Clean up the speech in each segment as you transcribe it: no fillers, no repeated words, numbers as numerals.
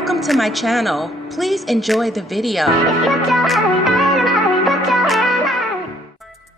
Welcome to my channel. Please enjoy the video.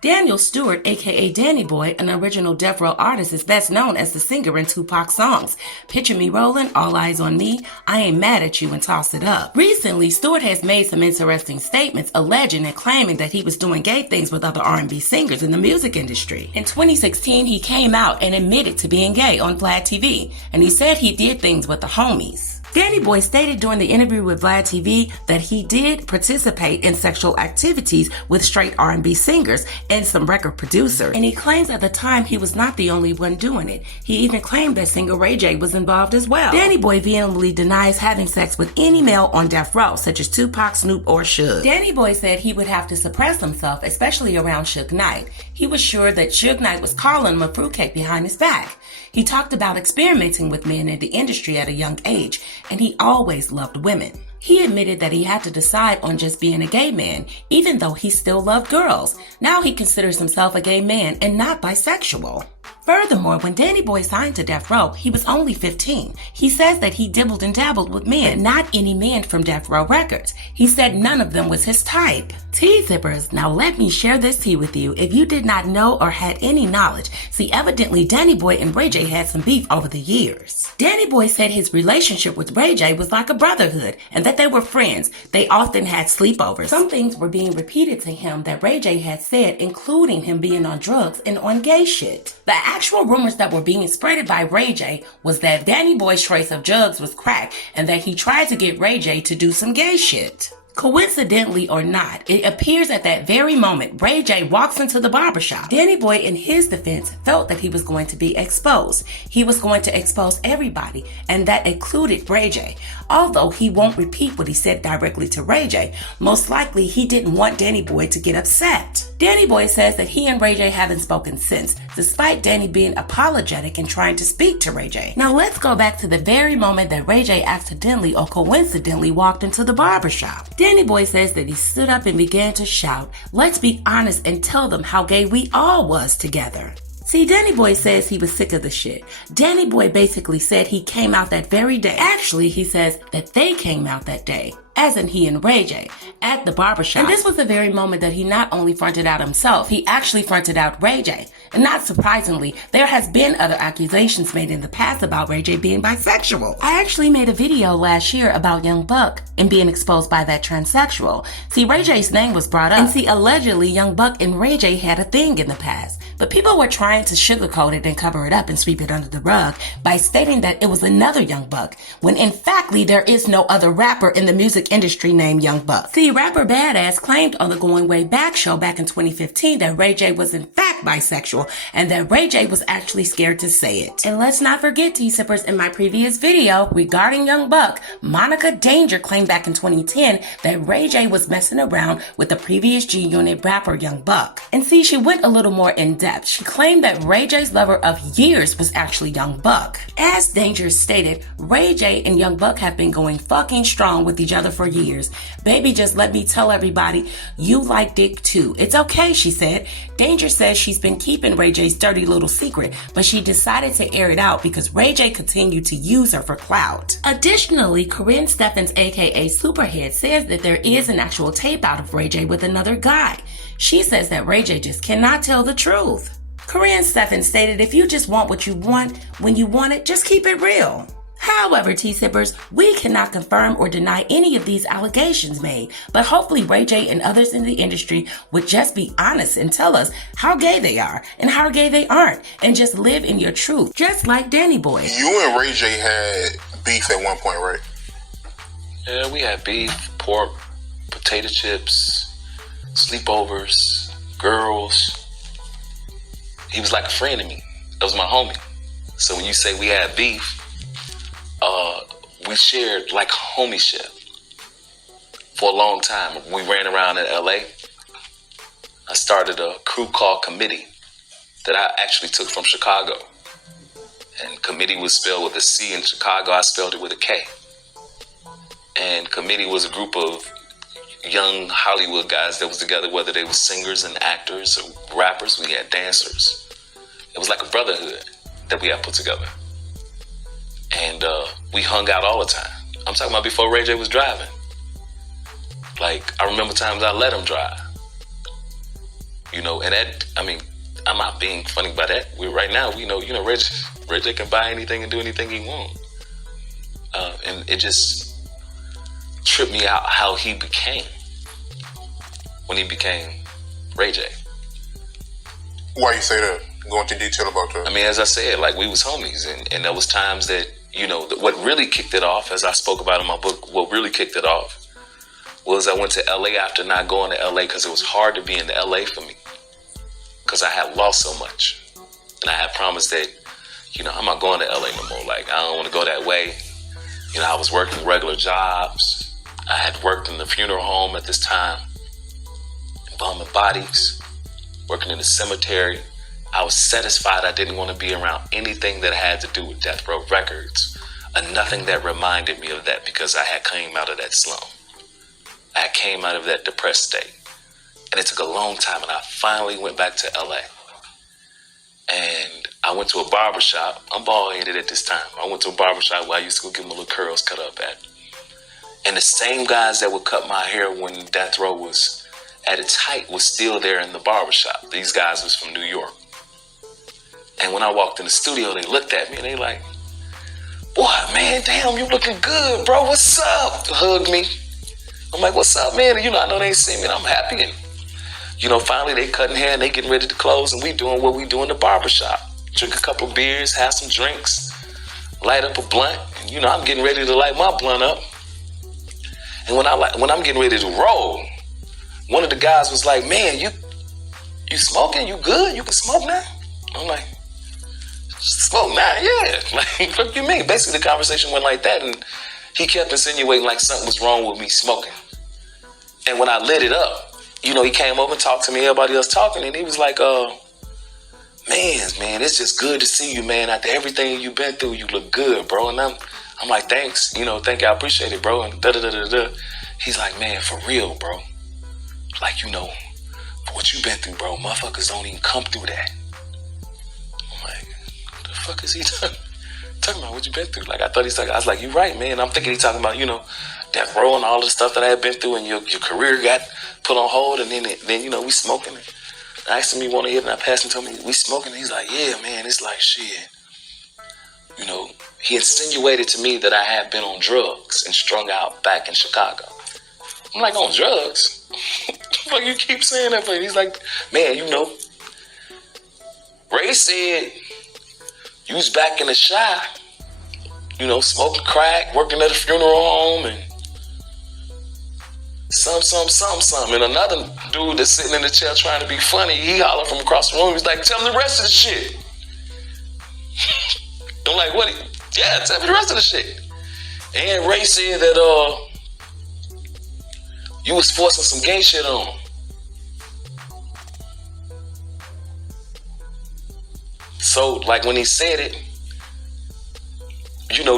Daniel Stewart, aka Danny Boy, an original Death Row artist, is best known as the singer in Tupac's songs Picture Me Rollin', All Eyes on Me, I Ain't Mad at You, and Toss It Up. Recently, Stewart has made some interesting statements alleging and claiming that he was doing gay things with other R&B singers in the music industry. In 2016, he came out and admitted to being gay on Vlad TV, and he said he did things with the homies. Danny Boy stated during the interview with Vlad TV that he did participate in sexual activities with straight R&B singers and some record producers, and he claims at the time he was not the only one doing it. He even claimed that singer Ray J was involved as well. Danny Boy vehemently denies having sex with any male on Death Row, such as Tupac, Snoop, or Suge. Danny Boy said he would have to suppress himself, especially around Suge Knight. He was sure that Suge Knight was calling him a fruitcake behind his back. He talked about experimenting with men in the industry at a young age, and he always loved women. He admitted that he had to decide on just being a gay man, even though he still loved girls. Now he considers himself a gay man and not bisexual. Furthermore, when Danny Boy signed to Death Row, he was only 15. He says that he dibbled and dabbled with men, but not any men from Death Row Records. He said none of them was his type. Tea sippers, now let me share this tea with you if you did not know or had any knowledge. See, evidently Danny Boy and Ray J had some beef over the years. Danny Boy said his relationship with Ray J was like a brotherhood and that they were friends. They often had sleepovers. Some things were being repeated to him that Ray J had said, including him being on drugs and on gay shit. The actual rumors that were being spreaded by Ray J was that Danny Boy's trace of drugs was crack and that he tried to get Ray J to do some gay shit. Coincidentally or not, it appears at that very moment Ray J walks into the barbershop. Danny Boy, in his defense, felt that he was going to be exposed. He was going to expose everybody, and that included Ray J. Although he won't repeat what he said directly to Ray J, most likely he didn't want Danny Boy to get upset. Danny Boy says that he and Ray J haven't spoken since, despite Danny being apologetic and trying to speak to Ray J. Now let's go back to the very moment that Ray J accidentally or coincidentally walked into the barbershop. Danny Boy says that he stood up and began to shout, "Let's be honest and tell them how gay we all was together." See, Danny Boy says he was sick of the shit. Danny Boy basically said he came out that very day. Actually, he says that they came out that day, as in he and Ray J, at the barbershop. And this was the very moment that he not only fronted out himself, he actually fronted out Ray J. And not surprisingly, there has been other accusations made in the past about Ray J being bisexual. I actually made a video last year about Young Buck and being exposed by that transsexual. See, Ray J's name was brought up. And see, allegedly, Young Buck and Ray J had a thing in the past. But people were trying to sugarcoat it and cover it up and sweep it under the rug by stating that it was another Young Buck, when in factly there is no other rapper in the music industry named Young Buck. See, rapper Badass claimed on the Going Way Back show back in 2015 that Ray J was in fact bisexual and that Ray J was actually scared to say it. And let's not forget, tea sippers, in my previous video regarding Young Buck, Monica Danger claimed back in 2010 that Ray J was messing around with the previous G-Unit rapper Young Buck. And see, she went a little more in depth. She claimed that Ray J's lover of years was actually Young Buck. As Danger stated, Ray J and Young Buck have been going fucking strong with each other for years. Baby, just let me tell everybody, you like dick too. It's okay, she said. Danger says she's been keeping Ray J's dirty little secret, but she decided to air it out because Ray J continued to use her for clout. Additionally, Corinne Steffens, aka Superhead, says that there is an actual tape out of Ray J with another guy. She says that Ray J just cannot tell the truth. Corinne Steffens stated, if you just want what you want when you want it, just keep it real. However, tea sippers, we cannot confirm or deny any of these allegations made, but hopefully Ray J and others in the industry would just be honest and tell us how gay they are and how gay they aren't, and just live in your truth, just like Danny Boy. You and Ray J had beef at one point, right? Yeah, we had beef, pork, potato chips, sleepovers, girls. He was like a friend to me. That was my homie. So when you say we had beef, we shared like homieship for a long time. We ran around in LA. I started a crew called Committee that I actually took from Chicago. And Committee was spelled with a C in Chicago. I spelled it with a K. And Committee was a group of young Hollywood guys that was together, whether they were singers and actors or rappers. We had dancers. It was like a brotherhood that we had put together. And we hung out all the time. I'm talking about before Ray J was driving. Like, I remember times I let him drive. You know, and that, I mean, I'm not being funny by that. Right now, we know, Ray J can buy anything and do anything he wants. And it just tripped me out how he became when he became Ray J. Why you say that? Go into detail about that. I mean, as I said, like, we was homies, and there was times that, what really kicked it off, as I spoke about in my book, what really kicked it off was I went to LA after not going to LA because it was hard to be in LA for me because I had lost so much. And I had promised that, I'm not going to LA no more. Like, I don't want to go that way. I was working regular jobs. I had worked in the funeral home at this time, embalming bodies, working in the cemetery. I was satisfied I didn't want to be around anything that had to do with Death Row Records, and nothing that reminded me of that because I had came out of that slum. I came out of that depressed state. And it took a long time, and I finally went back to LA. And I went to a barbershop. I'm bald-headed at this time. I went to a barbershop where I used to go get my little curls cut up at. And the same guys that would cut my hair when Death Row was at its height was still there in the barbershop. These guys was from New York. And when I walked in the studio, they looked at me and they like, boy, man, damn, you looking good, bro. What's up? Hugged me. I'm like, what's up, man? I know they ain't seen me and I'm happy. And, finally they cutting hair and they getting ready to close and we doing what we do in the barbershop. Drink a couple of beers, have some drinks, light up a blunt. And, I'm getting ready to light my blunt up. And when I'm getting ready to roll, one of the guys was like, man, you smoking? You good? You can smoke now? I'm like, smoke now? Yeah. Like, what you mean? Basically, the conversation went like that, and he kept insinuating like something was wrong with me smoking. And when I lit it up, he came over and talked to me, everybody else talking, and he was like, man, it's just good to see you, man. After everything you've been through, you look good, bro. And I'm like, thanks, thank you, I appreciate it, bro. And da-da-da-da-da. He's like, man, for real, bro. Like, for what you've been through, bro, motherfuckers don't even come through that. I'm like, what the fuck is he talking about? What you been through? Like, I thought I was like, you're right, man. I'm thinking he's talking about, Death Row and all the stuff that I had been through, and your career got put on hold, and then we smoking. I asked him he wanted it, and I passed him to him. We smoking, and he's like, yeah, man, it's like shit. He insinuated to me that I had been on drugs and strung out back in Chicago. I'm like, on drugs? What you keep saying that for? He's like, man, Ray said you was back in the Chi, smoking crack, working at a funeral home, and some. And another dude that's sitting in the chair trying to be funny, he hollered from across the room. He's like, tell him the rest of the shit. I'm like, what? Yeah, tell me the rest of the shit. And Ray said that you was forcing some gay shit on him. So, like, when he said it,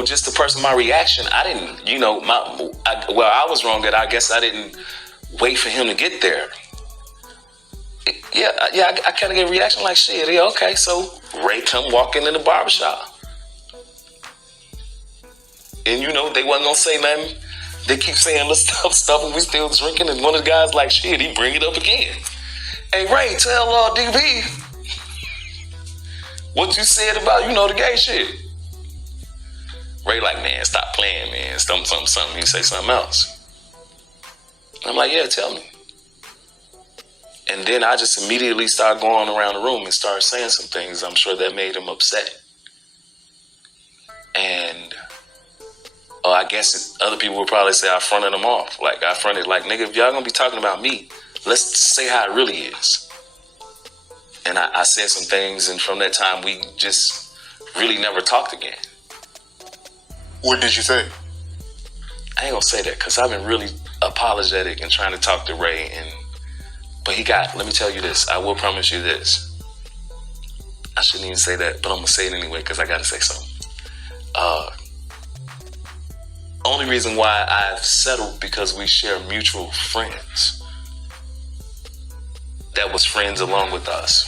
just to person my reaction, I didn't, I was wrong that I guess I didn't wait for him to get there. I kind of get a reaction like, shit, yeah, okay, so Ray come walking in the barbershop. And, they wasn't going to say nothing. They keep saying let's stuff and we still drinking. And one of the guys like, shit, he bring it up again. Hey, Ray, tell DB what you said about, the gay shit. Ray like, man, stop playing, man. Something. He say something else. I'm like, yeah, tell me. And then I just immediately started going around the room and started saying some things. I'm sure that made him upset. And I guess other people would probably say I fronted him off. Like, I fronted, like, nigga, if y'all gonna be talking about me, let's say how it really is. And I said some things, and from that time, we just really never talked again. What did you say? I ain't gonna say that, because I've been really apologetic and trying to talk to Ray, but let me tell you this, I will promise you this. I shouldn't even say that, but I'm gonna say it anyway, because I gotta say something. Only reason why I've settled because we share mutual friends that was friends along with us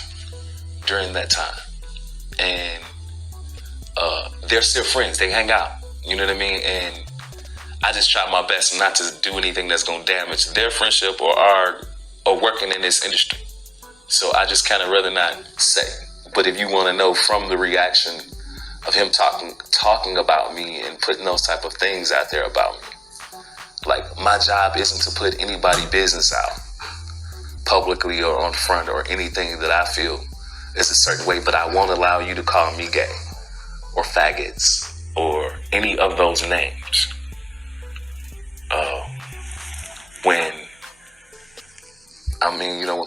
during that time. And they're still friends. They hang out. You know what I mean? And I just try my best not to do anything that's going to damage their friendship or working in this industry. So I just kind of rather not say. But if you want to know from the reaction of him talking about me and putting those type of things out there about me, like, my job isn't to put anybody's business out publicly or on front or anything that I feel is a certain way, but I won't allow you to call me gay or faggots or any of those names.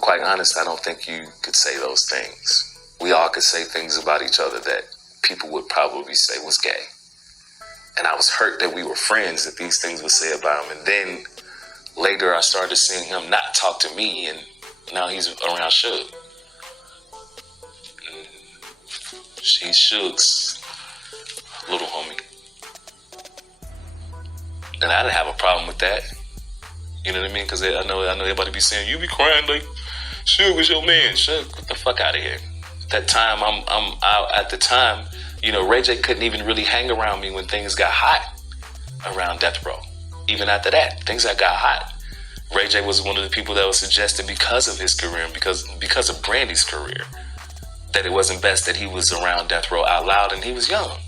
Quite honest, I don't think you could say those things. We all could say things about each other that people would probably say was gay. And I was hurt that we were friends, that these things were said about him. And then later I started seeing him not talk to me, and now he's around Suge. She's Suge's little homie. And I didn't have a problem with that. You know what I mean? Because I know everybody be saying, you be crying like Suge was your man. Suge, get the fuck out of here. That time, I'm out at the time, Ray J couldn't even really hang around me when things got hot around Death Row. Even after that, things that got hot. Ray J was one of the people that was suggested because of his career and because of Brandy's career, that it wasn't best that he was around Death Row out loud, and he was young.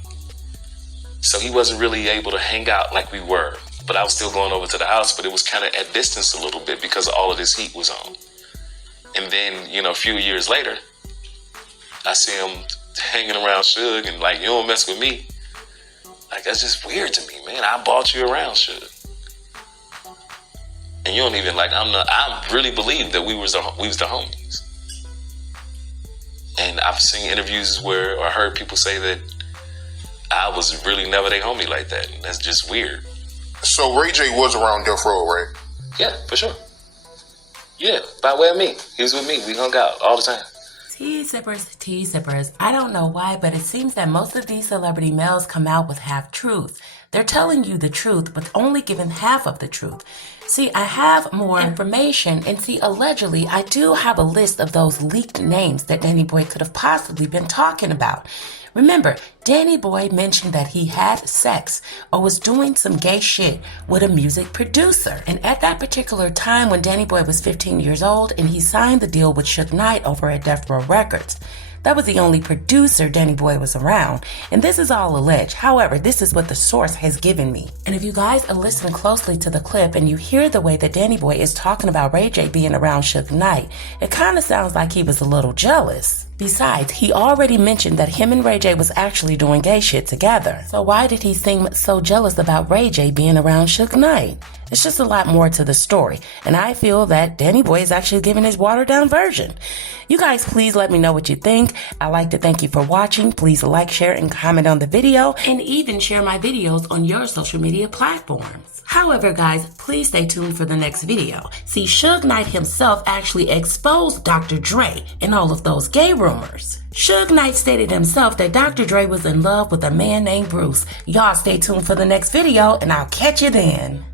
So he wasn't really able to hang out like we were. But I was still going over to the house, but it was kind of at distance a little bit because all of this heat was on. And then, a few years later, I see him hanging around Suge and like, you don't mess with me. Like, that's just weird to me, man. I bought you around Suge. And you don't even I really believe that we was the homies. And I've seen interviews where I heard people say that I was really never their homie like that. And that's just weird. So Ray J was around Death Row, right? Yeah, for sure. Yeah, by way of me. He was with me. We hung out all the time. Tea sippers. I don't know why, but it seems that most of these celebrity males come out with half-truths. They're telling you the truth, but only giving half of the truth. See, I have more information, and allegedly, I do have a list of those leaked names that Danny Boy could have possibly been talking about. Remember, Danny Boy mentioned that he had sex or was doing some gay shit with a music producer. And at that particular time when Danny Boy was 15 years old and he signed the deal with Suge Knight over at Death Row Records, that was the only producer Danny Boy was around. And this is all alleged. However, this is what the source has given me. And if you guys are listening closely to the clip and you hear the way that Danny Boy is talking about Ray J being around Suge Knight, it kind of sounds like he was a little jealous. Besides, he already mentioned that him and Ray J was actually doing gay shit together. So why did he seem so jealous about Ray J being around Suge Knight? It's just a lot more to the story, and I feel that Danny Boy is actually giving his watered-down version. You guys, please let me know what you think. I'd like to thank you for watching. Please like, share, and comment on the video, and even share my videos on your social media platforms. However, guys, please stay tuned for the next video. See, Suge Knight himself actually exposed Dr. Dre and all of those gay rumors. Suge Knight stated himself that Dr. Dre was in love with a man named Bruce. Y'all stay tuned for the next video, and I'll catch you then.